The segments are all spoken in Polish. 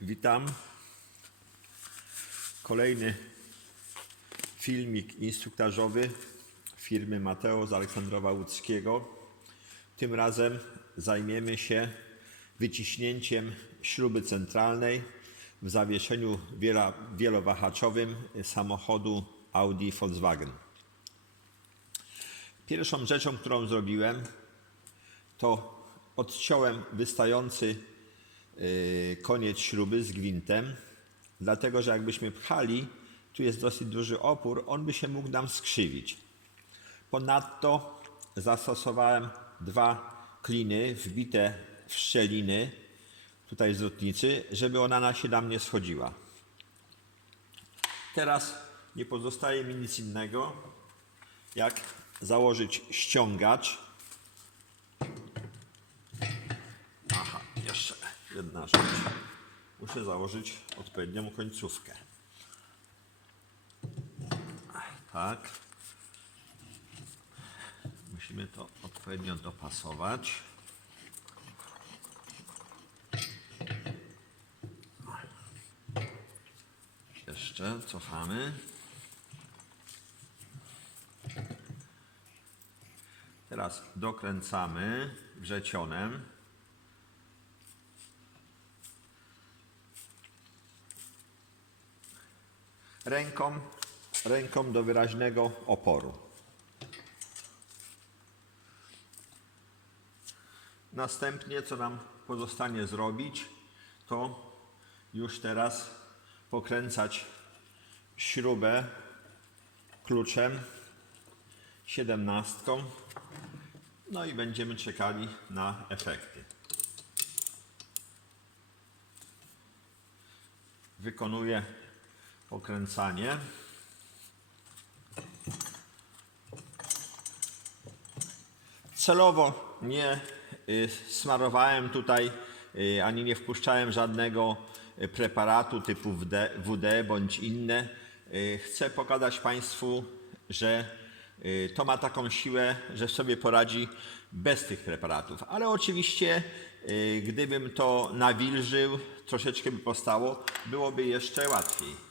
Witam. Kolejny filmik instruktażowy firmy Mateo z Aleksandrowa Łódzkiego. Tym razem zajmiemy się wyciśnięciem śruby centralnej w zawieszeniu wielowahaczowym samochodu Audi Volkswagen. Pierwszą rzeczą, którą zrobiłem, to odciąłem wystający koniec śruby z gwintem, dlatego że jakbyśmy pchali, tu jest dosyć duży opór, on by się mógł nam skrzywić. Ponadto zastosowałem dwa kliny wbite w szczeliny tutaj z lotnicy, żeby ona się nam nie schodziła. Teraz nie pozostaje mi nic innego, jak założyć ściągacz. Aha, jeszcze jedna rzecz. Muszę założyć odpowiednią końcówkę. Tak. Musimy to odpowiednio dopasować. Jeszcze cofamy. Teraz dokręcamy wrzecionem. Ręką, ręką do wyraźnego oporu. Następnie, co nam pozostanie zrobić, to już teraz pokręcać śrubę kluczem siedemnastką. No i będziemy czekali na efekty. Wykonuję pokręcanie. Celowo nie y, smarowałem tutaj y, ani nie wpuszczałem żadnego y, preparatu typu WD, WD bądź inne. Chcę pokazać Państwu, że to ma taką siłę, że sobie poradzi bez tych preparatów. Ale oczywiście, gdybym to nawilżył, troszeczkę by postało, byłoby jeszcze łatwiej.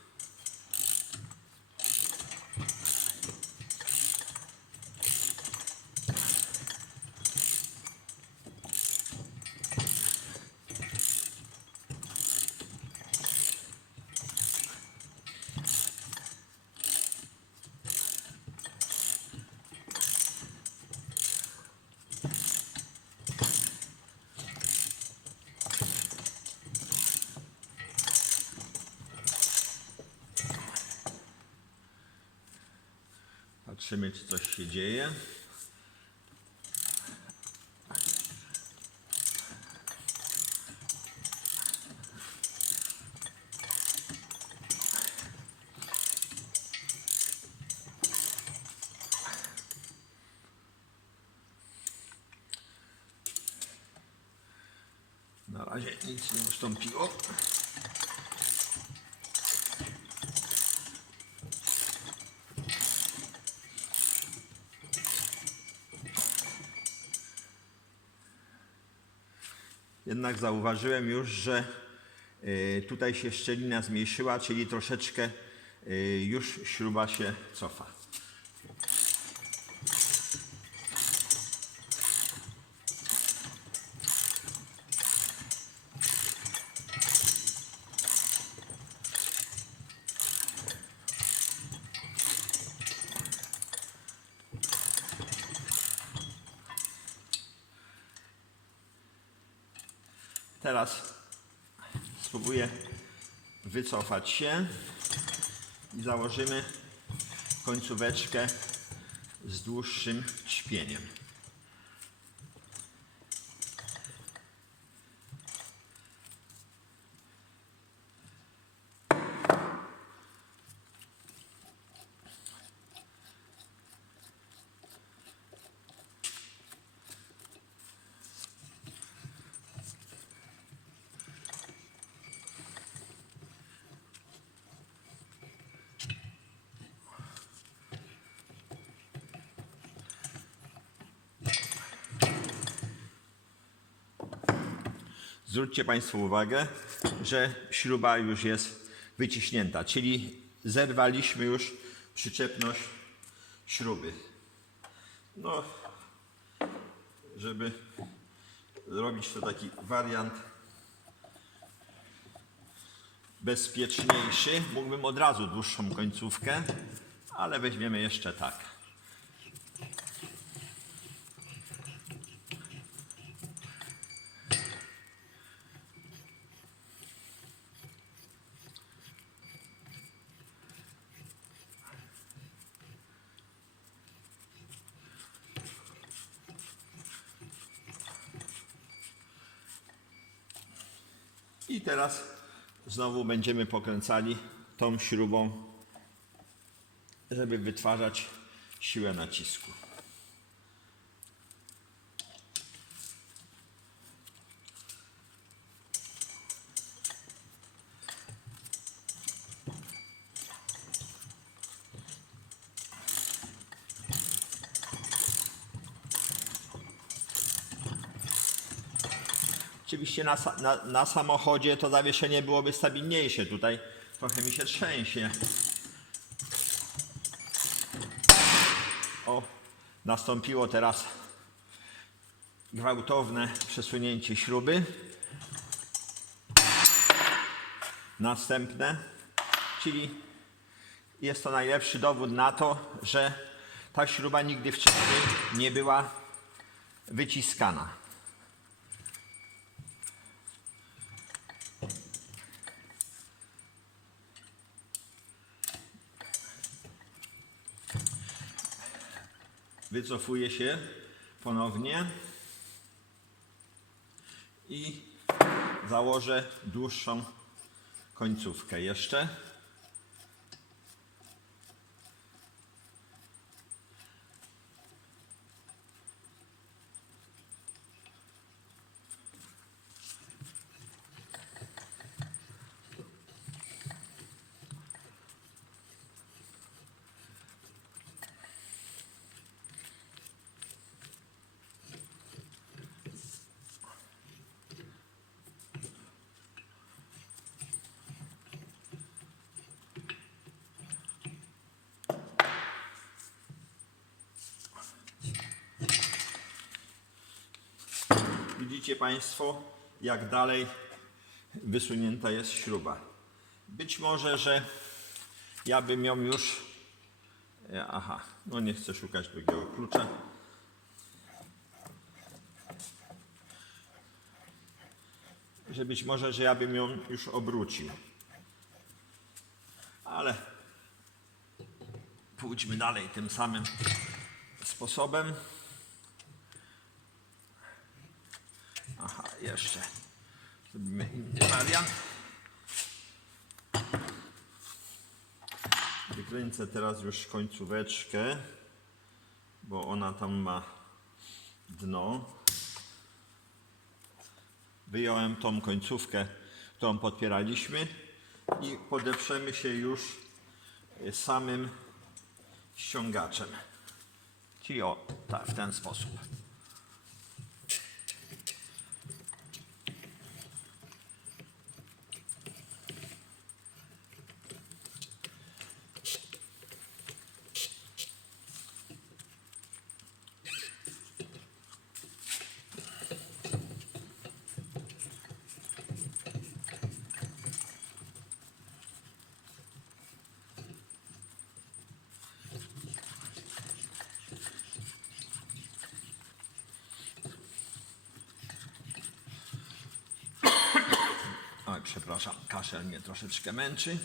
Patrzymy, czy coś się dzieje. Na razie nic nie ustąpiło. Jednak zauważyłem już, że y, tutaj się szczelina zmniejszyła, czyli troszeczkę y, już śruba się cofa. Teraz spróbuję wycofać się i założymy końcóweczkę z dłuższym ćpieniem. Zwróćcie Państwo uwagę, że śruba już jest wyciśnięta, czyli zerwaliśmy już przyczepność śruby. No, żeby zrobić to taki wariant bezpieczniejszy, mógłbym od razu dłuższą końcówkę, ale weźmiemy jeszcze tak. Teraz znowu będziemy pokręcali tą śrubą, żeby wytwarzać siłę nacisku. Oczywiście na, na, na samochodzie to zawieszenie byłoby stabilniejsze. Tutaj trochę mi się trzęsie. O, nastąpiło teraz gwałtowne przesunięcie śruby. Następne, czyli jest to najlepszy dowód na to, że ta śruba nigdy wcześniej nie była wyciskana. Wycofuję się ponownie i założę dłuższą końcówkę jeszcze. Widzicie Państwo, jak dalej wysunięta jest śruba. Być może, że ja bym ją już. e, Aha, no nie chcę szukać drugiego klucza. Że być może, że ja bym ją już obrócił. Ale pójdźmy dalej tym samym sposobem. Aha, jeszcze. Zrobimy wariant. Wykręcę teraz już końcóweczkę, bo ona tam ma dno. Wyjąłem tą końcówkę, którą podpieraliśmy i podeprzemy się już samym ściągaczem. Czyli o, tak, w ten sposób. Przepraszam, kaszel mnie troszeczkę męczy.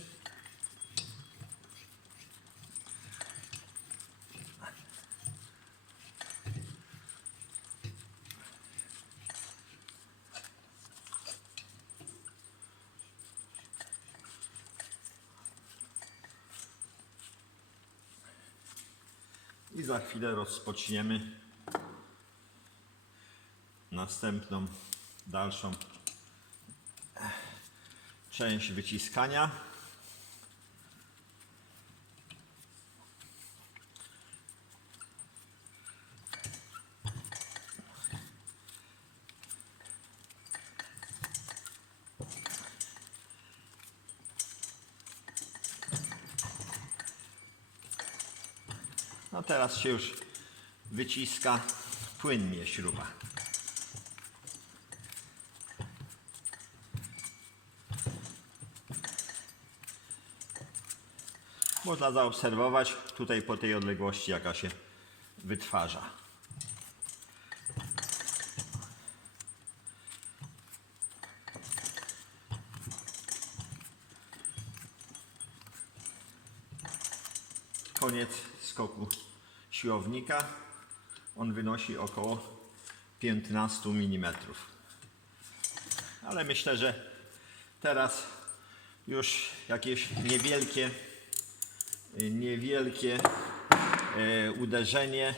I za chwilę rozpoczniemy następną, dalszą część wyciskania. No teraz się już wyciska płynnie śruba. Można zaobserwować tutaj po tej odległości, jaka się wytwarza. Koniec skoku siłownika. On wynosi około 15 mm. Ale myślę, że teraz już jakieś niewielkie niewielkie e, uderzenie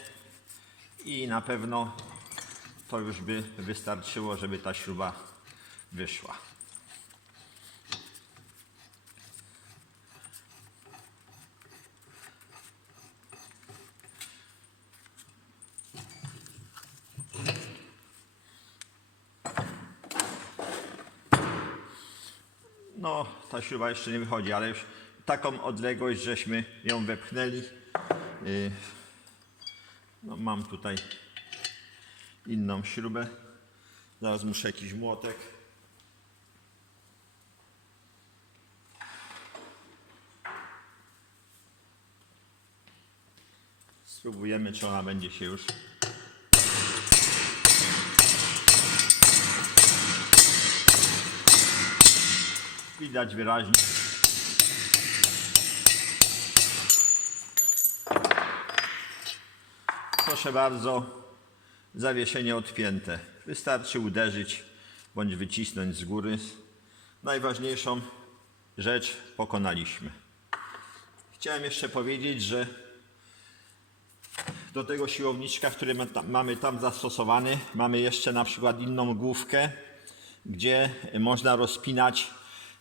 i na pewno to już by wystarczyło, żeby ta śruba wyszła. No, ta śruba jeszcze nie wychodzi, ale już taką odległość, żeśmy ją wepchnęli. Yy, No, mam tutaj inną śrubę. Zaraz muszę jakiś młotek. Spróbujemy, czy ona będzie się już widać wyraźnie. Proszę bardzo, zawieszenie odpięte. Wystarczy uderzyć bądź wycisnąć z góry. Najważniejszą rzecz pokonaliśmy. Chciałem jeszcze powiedzieć, że do tego siłowniczka, który mamy tam zastosowany, mamy jeszcze na przykład inną główkę, gdzie można rozpinać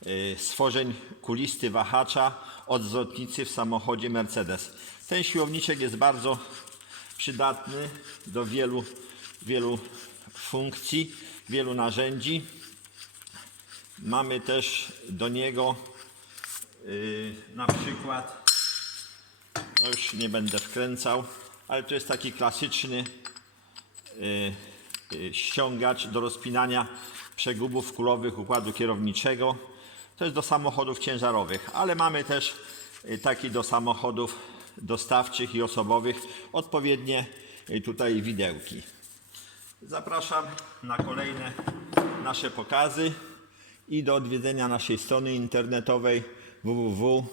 y, stworzeń kulisty wahacza od zwrotnicy w samochodzie Mercedes. Ten siłowniczek jest bardzo przydatny do wielu, wielu funkcji, wielu narzędzi. Mamy też do niego y, na przykład no już nie będę wkręcał, ale to jest taki klasyczny y, y, ściągacz do rozpinania przegubów kulowych układu kierowniczego. To jest do samochodów ciężarowych, ale mamy też y, taki do samochodów dostawczych i osobowych, odpowiednie tutaj widełki. Zapraszam na kolejne nasze pokazy i do odwiedzenia naszej strony internetowej www.mateo.pl.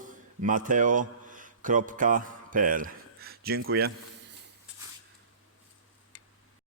Dziękuję.